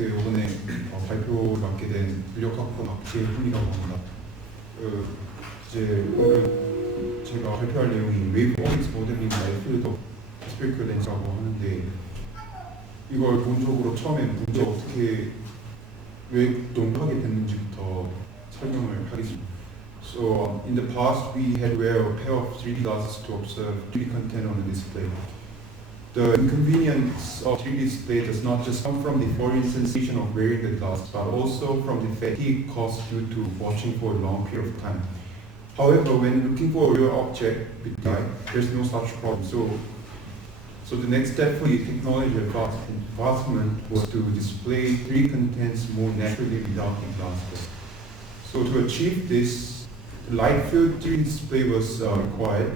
안녕하세요. 이번에 발표를 맡게 된 물력학부 박재훈이라고 합니다. 이제 오늘 제가 발표할 내용이 웨이브 오릭스 모델링 라이프 더 스페리컬 렌즈라고 하는데, 이걸 본적으로 처음에 문제 어떻게 왜 논하게 됐는지부터 설명을 하겠습니다. So in the past we had wear a pair of 3D glasses to observe 3D content on the display. The inconvenience of 3D display does not just come from the foreign sensation of wearing the glasses, but also from the fatigue caused due to watching for a long period of time. However, when looking for a real object with the eye, there's no such problem. So the next step for the technology advancement was to display 3D contents more naturally without the glasses. So to achieve this, the light field 3D display was required.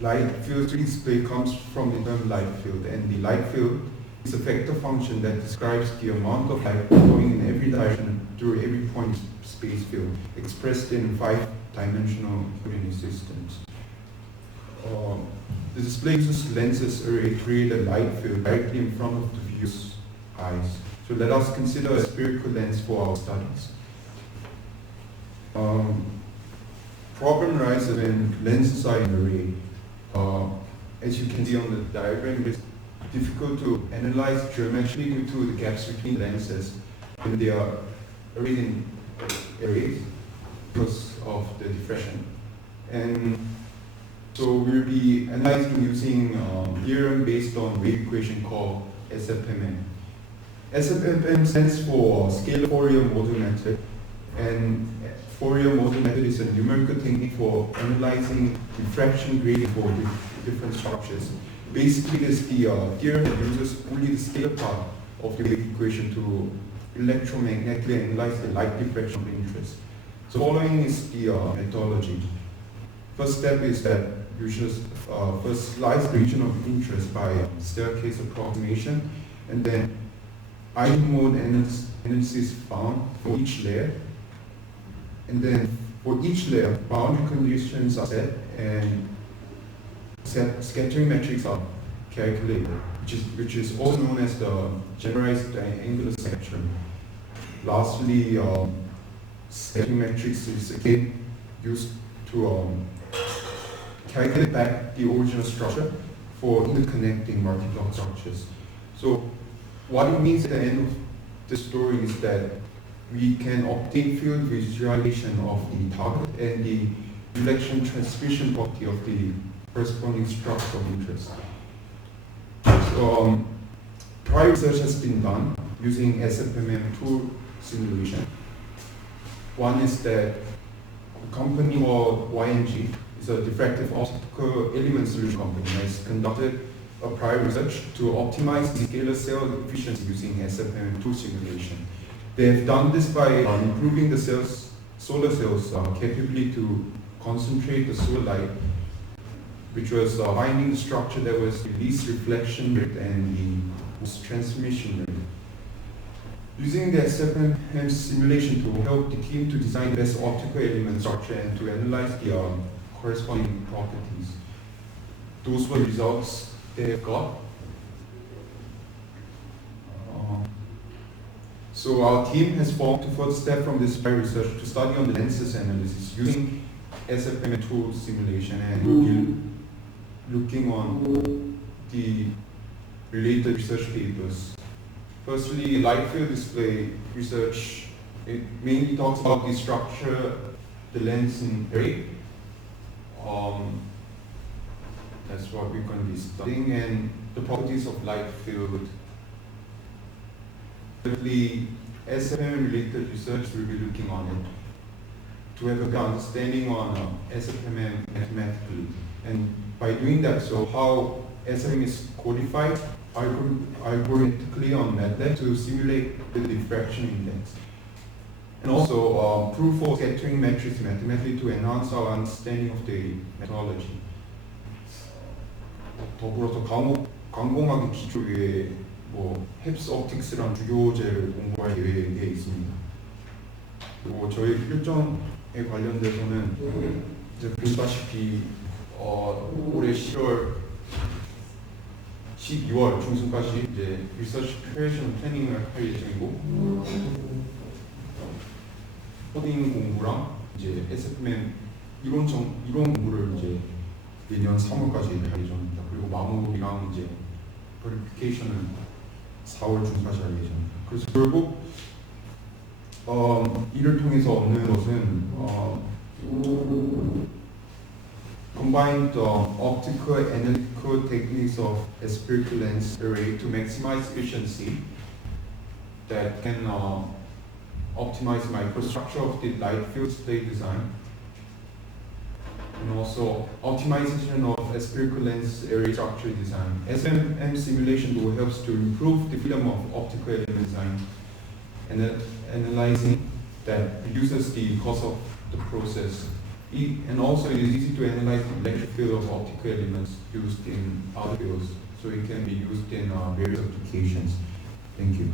Light field 3D display comes from the term light field, and the light field is a vector function that describes the amount of light going in every direction through every point space field, expressed in 5-dimensional coordinate systems. The display uses lenses array to create a light field directly in front of the viewer's eyes. So let us consider a spherical lens for our studies. Problem arises when lenses are in array. As you can see on the diagram, it's difficult to analyze geometrically due to the gaps between lenses when they are arrayed in arrays because of the diffraction. And so we'll be analyzing using theorem based on wave equation called SFMM. SFMM stands for Scalar Fourier modal method, and Fourier modal method is a numerical technique for analyzing diffraction gradient for different structures. Basically, this is the theorem that uses only the scalar part of the wave equation to electromagnetically analyze the light diffraction of interest. So following is the methodology. First step is that you should first slice the region of interest by staircase approximation, and then eigenmode analysis found for each layer. And then for each layer, boundary conditions are set and scattering metrics are calculated, which is also known as the generalized angular spectrum. Lastly, scattering metrics is again used to calculate back the original structure for interconnecting multi-block structures. So what it means at the end of the story is that we can obtain field visualization of the target and the reflection transmission property of the corresponding structure of interest. So prior research has been done using SFMM tool simulation. One is that a company called YNG is a diffractive optical element solution company has conducted a prior research to optimize the scalar cell efficiency using SFMM tool simulation. They have done this by improving the solar cells' capability to concentrate the solar light, which was finding the structure that was the least reflection rate and the most transmission rate. Using the SFMM simulation tool helped the team to design the best optical element structure and to analyze the corresponding properties. Those were the results they have got. So our team has formed to further step from this prior research to study on the lenses analysis using SFMM tool simulation, and we'll be looking on the related research papers. Firstly, light field display research, it mainly talks about the structure, the lens in array. That's what we're going to be studying, and the properties of light field. Thirdly, SFMM related research will be looking on it to have a good understanding on SFMM mathematically, and by doing that, so how SFMM is codified algorithmically on MATLAB to simulate the diffraction index, and also proof for scattering metrics mathematically to enhance our understanding of the methodology. 더불어서 광공학의 기초에 헵스 옵틱스라는 주교제를 공부할 계획에 있습니다. 그리고 저희 필정에 관련돼서는 이제 보시다시피 올해 10월 12월 중순까지 이제 리서치 크리에이션 플래닝을 할 예정이고 코딩 공부랑 이제 SFM 이론 공부를 이제 내년 3월까지 할 예정입니다. 그리고 마무리랑 이제 버리피케이션은 4월 중까지 할 예정입니다. 그래서 결국 이를 통해서 얻는 것은 combine the optical analytical techniques of spherical lens array to maximize efficiency that can optimize microstructure of the light field display design, and also optimization of spherical lens array structure design. SMM simulation tool helps to improve the freedom of optical element design, and analyzing that reduces the cost of the process. And also it is easy to analyze the electric field of optical elements used in other fields, so it can be used in various applications. Thank you.